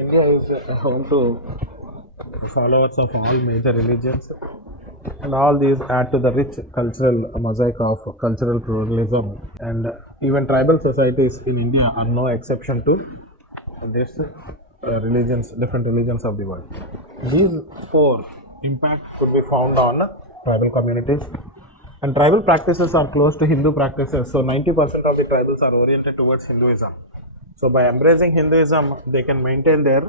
India is home to followers of all major religions, and all these add to the rich cultural mosaic of cultural pluralism. And even tribal societies in India are no exception to this different religions of the world. These four impacts could be found on tribal communities. And tribal practices are close to Hindu practices, so 90% of the tribals are oriented towards Hinduism. So by embracing Hinduism, they can maintain their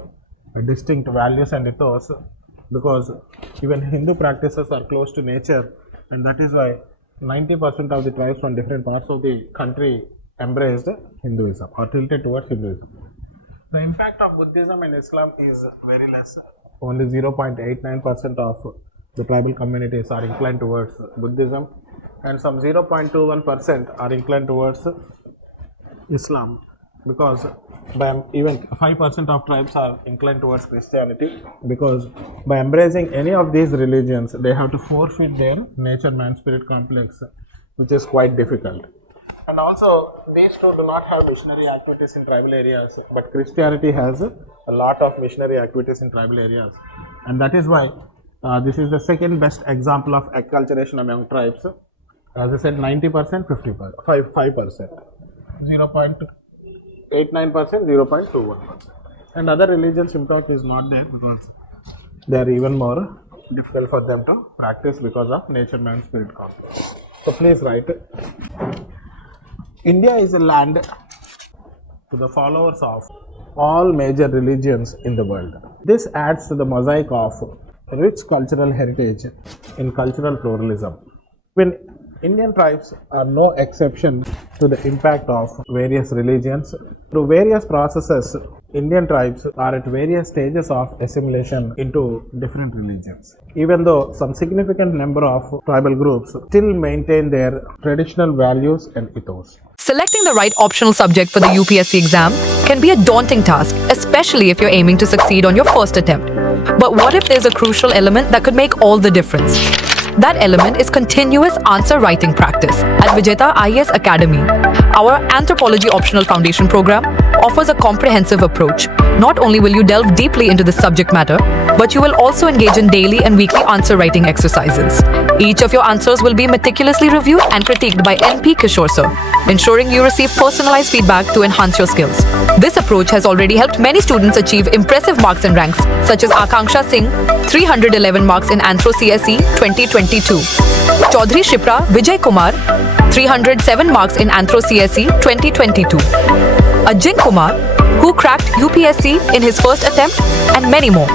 distinct values and ethos, because even Hindu practices are close to nature, and that is why 90% of the tribes from different parts of the country embraced Hinduism or tilted towards Hinduism. The impact of Buddhism and Islam is very less. Only 0.89% of the tribal communities are inclined towards Buddhism, and some 0.21% are inclined towards Islam, because even 5% of tribes are inclined towards Christianity, because by embracing any of these religions, they have to forfeit their nature man spirit complex, which is quite difficult. And also, these two do not have missionary activities in tribal areas, but Christianity has a lot of missionary activities in tribal areas, and that is why this is the second best example of acculturation among tribes. As I said, 90%, 50%, 5%, 0.89%, 0.21%. And other religions impact is not there, because they are even more difficult for them to practice because of nature man spirit conflict. So please write. India is a land to the followers of all major religions in the world. This adds to the mosaic of rich cultural heritage in cultural pluralism. When Indian tribes are no exception to the impact of various religions. Through various processes, Indian tribes are at various stages of assimilation into different religions. Even though some significant number of tribal groups still maintain their traditional values and ethos. Selecting the right optional subject for the UPSC exam can be a daunting task, especially if you're aiming to succeed on your first attempt. But what if there's a crucial element that could make all the difference? That element is continuous answer writing practice. At Vijetha IAS Academy, our Anthropology Optional Foundation program offers a comprehensive approach. Not only will you delve deeply into the subject matter, but you will also engage in daily and weekly answer writing exercises. Each of your answers will be meticulously reviewed and critiqued by P Kishore Sir, ensuring you receive personalized feedback to enhance your skills. This approach has already helped many students achieve impressive marks and ranks, such as Akanksha Singh, 311 marks in Anthro CSE 2022. Chaudhary Shipra Vijay Kumar, 307 marks in Anthro CSE 2022. Ajin Kumar, who cracked UPSC in his first attempt, and many more.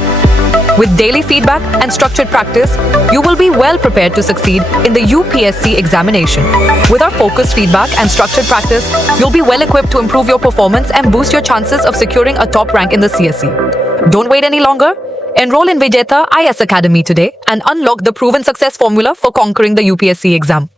With daily feedback and structured practice, you will be well prepared to succeed in the UPSC examination. With our focused feedback and structured practice, you'll be well equipped to improve your performance and boost your chances of securing a top rank in the CSE. Don't wait any longer. Enroll in Vijetha IAS Academy today and unlock the proven success formula for conquering the UPSC exam.